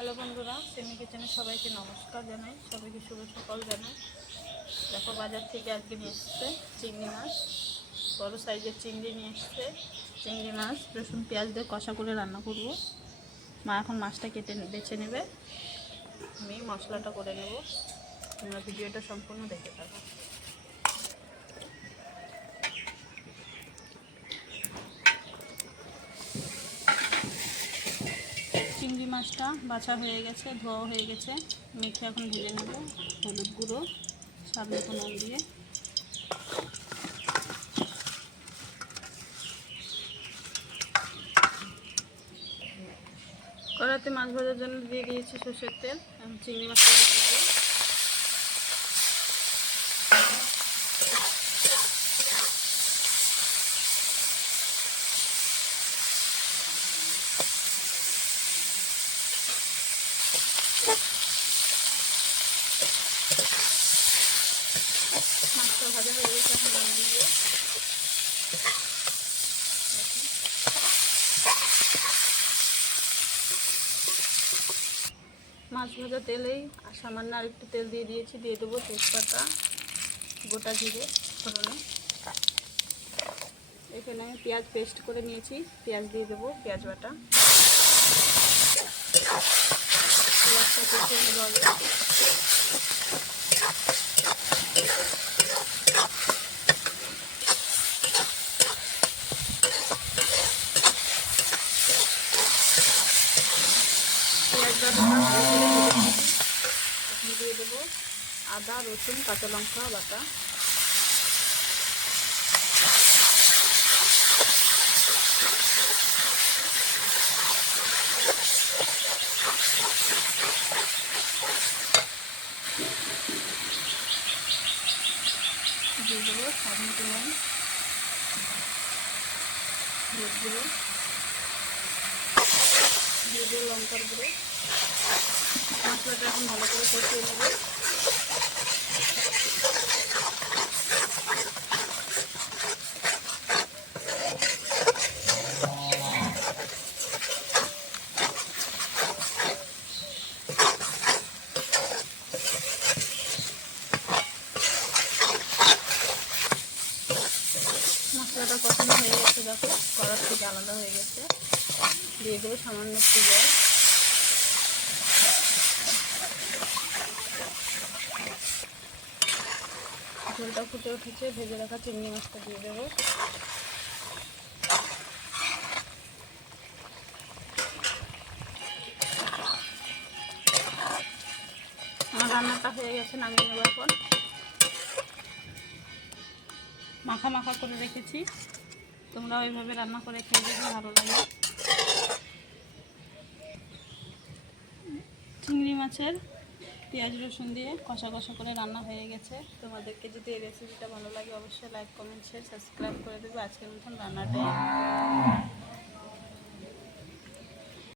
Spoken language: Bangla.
হ্যালো বন্ধুরা, সেমি কিচেনে সবাইকে নমস্কার জানাই, সবাইকে শুভ সকাল জানাই। দেখো, বাজার থেকে আজকে নিয়ে এসছে চিংড়ি মাছ, বড় সাইজের চিংড়ি নিয়ে এসছে। চিংড়ি মাছ রসুন পেঁয়াজ দিয়ে কষা করে রান্না করব। মা এখন মাছটা কেটে বেছে নেবে, আমি মশলাটা করে নেব। তোমরা ভিডিওটা সম্পূর্ণ দেখে থাকো। চিংড়ি মাছটা বাছা হয়ে গেছে, ধোয়া হয়ে গেছে, মেখে এখন ভেজে নেব। হলুদ গুঁড়ো, স্বাদ মতো নুন দিয়ে। কড়াইতে মাছ ভাজার জন্য দিয়ে দিয়েছি সরষের তেল। এখন চিংড়ি মাছটা ভেজে নেব। মাছটা ভাজা হয়ে গেছে, এখন নামিয়ে নেব। মাছ ভাজা তেলেই সামান্য আর একটু তেল দিয়ে দিয়েছি, দিয়ে দেবো তেজপাতা, গোটা জিরে ফোড়নে। এখানে আমি পেঁয়াজ পেস্ট করে নিয়েছি, পেঁয়াজ দিয়ে দেবো, পেঁয়াজ বাটা। পেঁয়াজটা কষিয়ে নেবো আগে। পেঁয়াজ বাটা দিয়ে দেবো আদা, রসুন, কাঁচা লঙ্কা বাটা। দিয়ে দেবো স্বাদ মতো নুন, হলুদ গুঁড়ো, দিয়ে দেবো লঙ্কার গুঁড়ো। মশলাটা এখন ভালো করে কষিয়ে নেব। মশলাটা কষানো হয়ে গেছে, দেখো কড়ার থেকে আলাদা হয়ে গেছে। দিয়ে দেবো সামান্য একটু জল। ঝোলটা ফুটে উঠেছে, ভেজে রাখা চিংড়ি মাছটা দিয়ে দেবো। আমার রান্নাটা হয়ে গেছে, নামিয়ে নেবো এখন। মাখা মাখা করে রেখেছি, তোমরা ওইভাবে রান্না করে খেয়ে দেখবে, ভালো লাগে। চিংড়ি মাছের পেঁয়াজ রসুন দিয়ে কষা কষা করে রান্না হয়ে গেছে। তোমাদেরকে যদি এই রেসিপিটা ভালো লাগে অবশ্যই লাইক, কমেন্ট, শেয়ার, সাবস্ক্রাইব করে দেবে। আজকের মতন রান্নাটাই